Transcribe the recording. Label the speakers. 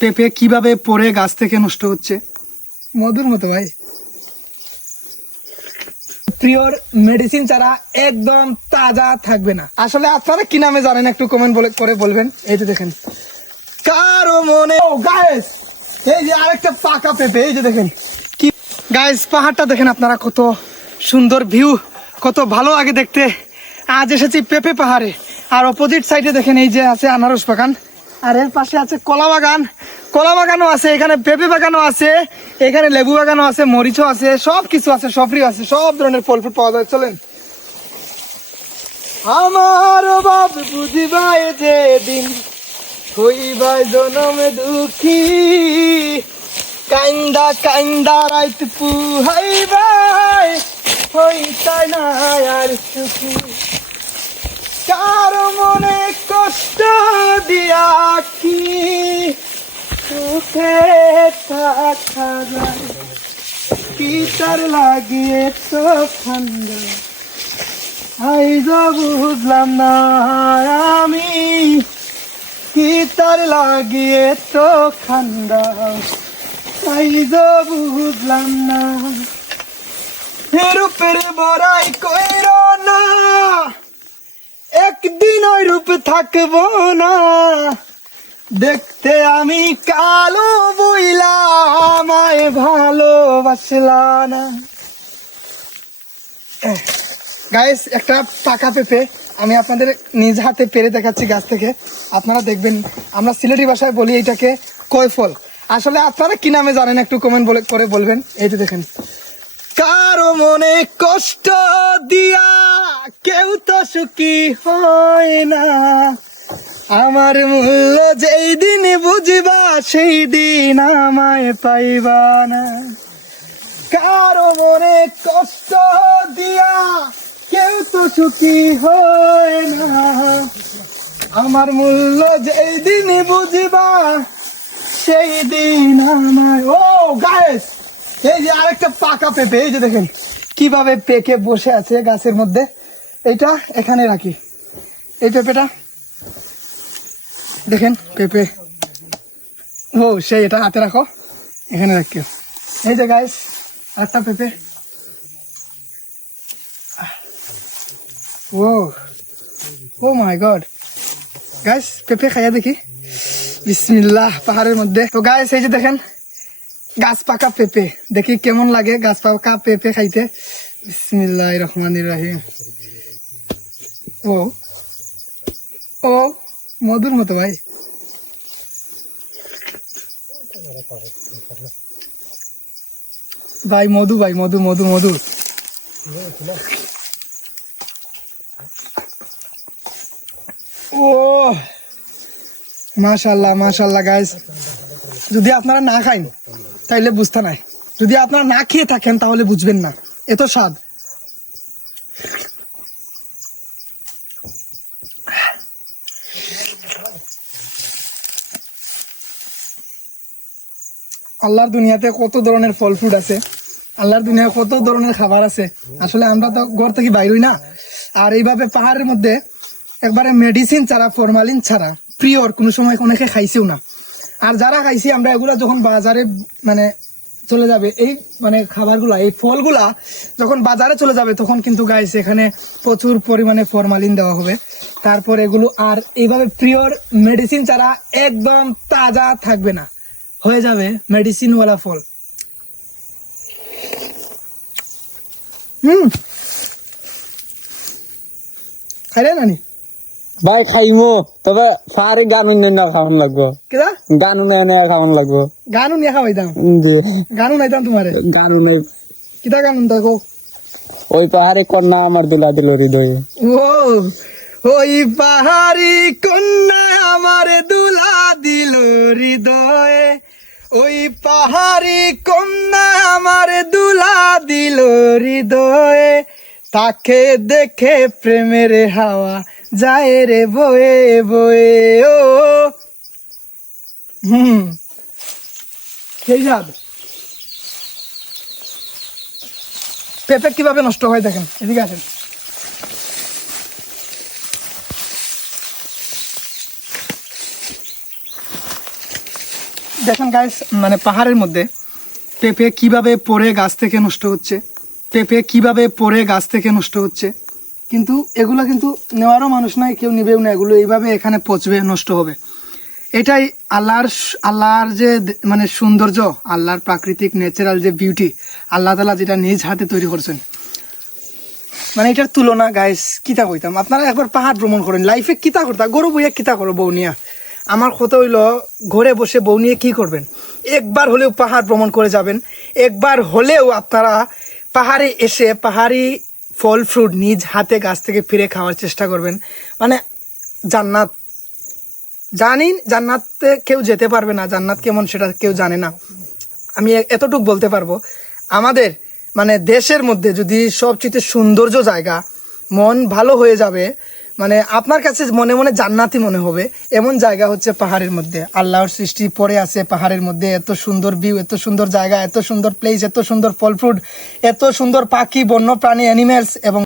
Speaker 1: পেঁপে কীভাবে পড়ে গাছ থেকে নষ্ট হচ্ছে? মধুর মতো ভাই। প্রিয়র মেডিসিন ছাড়া একদম তাজা থাকবে না। আসলে আপনারা কি নামে জানেন একটু কমেন্ট বলে করে বলবেন? এই যে দেখেন। কারও মনে ও গায়েস এই যে আরেকটা পাকা পেঁপে, এই যে দেখেন। কি গাইস পাহাড়টা দেখেন আপনারা কত সুন্দর ভিউ কত ভালো লাগে দেখতে। আজ এসেছি পেঁপে পাহাড়ে। আর অপোজিট সাইডে দেখেন এই যে আছে আনারস বাগান। আর এর পাশে আছে কলা বাগান। কলা বাগানও আছে, এখানে পেঁপে বাগানও আছে, এখানে লেবু বাগানও আছে, মরিচও আছে সব কিছু আছে সফরি আছে, সব ধরনের ফল ফুল পাওয়া যায়। চলেন। আমার বাপ বুঝিবাই যে দিন হইবাই জনমে দুঃখী। কাইন্দা কাইন্দা রাইত পুহাইবাই হইতাই না আর সুখী। কার মনে কষ্ট দিয়া কি সুখে থাকা যায়? কি তার লাগিয়ে ঠান্ডা আইজ বুঝলাম না আমি। কি তার লাগিয়ে তো ঠান্ডা আইজ বুঝলাম না। রূপের বড়াই কইর না। একদিন ওই রূপ থাকব না। দেখতে আমি কালো বইলা, আমায় ভালোবাসলা না। গাইস একটা পাকা পেঁপে আমি আপনাদের নিজ হাতে পেরে দেখাচ্ছি গাছ থেকে। আপনারা দেখবেন, আমরা সিলেটি ভাষায় বলি এটাকে কয় ফল আসলে আপনারা কি নামে জানেন একটু কমেন্ট বলে করে বলবেন। এই দেখেন কারও মনে কষ্ট দিয়া কেউ তো সুখী হয় না। আমার মূল্য যেই দিন বুঝবা, সেই দিন আমায় পাইবা না। কারও মনে কষ্ট দিয়া কেউ তো সুখী হয় না। আমার মূল্য যেই দিন বুঝবা, সেই দিন আমায় ও গায়েস এই যে আরেকটা পাকা পেঁপে, এই যে দেখেন, কীভাবে পেকে বসে আছে গাছের মধ্যে এটা এখানে রাখি। এই পেঁপেটা, দেখেন পেঁপে। ও, সেই এটা হাতে রাখো, এখানে রাখিও এই যে গাইস আরেকটা পেঁপে। ও ও মাই গড গাইস পেঁপে খাইয়া দেখি। বিসমিল্লাহ, পাহাড়ের মধ্যে। তো গাইস এই যে দেখেন গাছ পাকা পেঁপে। দেখি কেমন লাগে গাছ পাকা পেঁপে খাইতে। বিসমিল্লাহ রহমান রাহিম। ও। ও, মধুর মতো ভাই। ভাই, মধু ভাই, মধু মধু মধু। ও। মাশাল্লাহ মাশাল্লাহ গাইস যদি আপনারা না খাইন। তাইলে বুঝতে নাই। যদি আপনারা না খেয়ে থাকেন, তাহলে বুঝবেন না। এত স্বাদ। আল্লাহর দুনিয়াতে কত ধরনের ফল ফ্রুট আছে, আল্লাহর দুনিয়ায় কত ধরনের খাবার আছে। আসলে আমরা তো ঘর থেকে বাইরই না। আর এইভাবে পাহাড়ের মধ্যে একবারে মেডিসিন ছাড়া ফরমালিন ছাড়া প্রিয়র কোনো সময় অনেকে খাইছেও না। আর যারা খাইছি, আমরা এগুলা যখন বাজারে মানে চলে যাবে, এই মানে খাবারগুলা, এই ফলগুলা যখন বাজারে চলে যাবে, তখন কিন্তু গাইছে এখানে প্রচুর পরিমাণে ফরমালিন দেওয়া হবে। তারপর এগুলো, আর এইভাবে প্রিয়র মেডিসিন ছাড়া একদম তাজা থাকবে না। হয়ে যাবে মেডিসিন ওয়ালা ফল। হুম। খাইলে নানি?
Speaker 2: ভাই খাইমো তবে ফারে গান না খাওয়ান লাগবো। গান এনে খাওয়ান লাগবো।
Speaker 1: নিয়ে খাওয়াইতাম
Speaker 2: যে
Speaker 1: গানও নাইতাম তোমারে?
Speaker 2: গান নাই।
Speaker 1: কিতা গান দেখো
Speaker 2: ওই পাহাড়ে কন্যা আমার দিলা দিল হৃদয়ে।
Speaker 1: ও ওই পাহাড়ি কন্যা আমার দুলা দিল হৃদয়ে। ওই পাহাড়ি কন্যা আমার দুলা দিল হৃদয়ে। তাকে দেখে প্রেমের হাওয়া যায় রে বয়ে বয়ে, ও। হুম। সেই স্বাদ পেঁপে কীভাবে নষ্ট হয় দেখেন, এদিকে আসেন। দেখেন গাইস মানে পাহাড়ের মধ্যে পেঁপে কীভাবে পরে গাছ থেকে নষ্ট হচ্ছে, পেঁপে কীভাবে পরে গাছ থেকে নষ্ট হচ্ছে কিন্তু এগুলো কিন্তু নেওয়ারও মানুষ নাই, কেউ নিবেও না। এগুলো এইভাবে এখানে পচবে, নষ্ট হবে। এটাই আল্লাহর আল্লাহর যে মানে সৌন্দর্য, আল্লাহর প্রাকৃতিক ন্যাচারাল যে বিউটি আল্লাহ তালা যেটা নিজ হাতে তৈরি করছেন। মানে এটার তুলনা গাইস কিতা কইতাম? আপনারা একবার পাহাড় ভ্রমণ করেন লাইফে কিতা করতা? গরু বইয়া কিতা করো, বউ নিয়া? আমার কথা হইল, ঘরে বসে বউ নিয়ে কী করবেন? একবার হলেও পাহাড় ভ্রমণ করে যাবেন, একবার হলেও আপনারা পাহাড়ে এসে, পাহাড়ি ফল ফ্রুট নিজ হাতে গাছ থেকে ফিরে খাওয়ার চেষ্টা করবেন। মানে জান্নাত, জানি জান্নাতে কেউ যেতে পারবে না, জান্নাত কেমন সেটা কেউ জানে না। আমি এতটুক বলতে পারব, আমাদের মানে দেশের মধ্যে যদি সবচেয়ে সৌন্দর্য জায়গা মন ভালো হয়ে যাবে মানে আপনার কাছে মনে মনে জান্নাতি মনে হবে। এমন জায়গা হচ্ছে পাহাড়ের মধ্যে। আল্লাহর সৃষ্টি পড়ে আছে পাহাড়ের মধ্যে। এত সুন্দর ভিউ এত সুন্দর জায়গা, এত সুন্দর প্লেস এত সুন্দর ফল ফ্রুট এত সুন্দর পাখি, বন্য প্রাণী অ্যানিমেলস এবং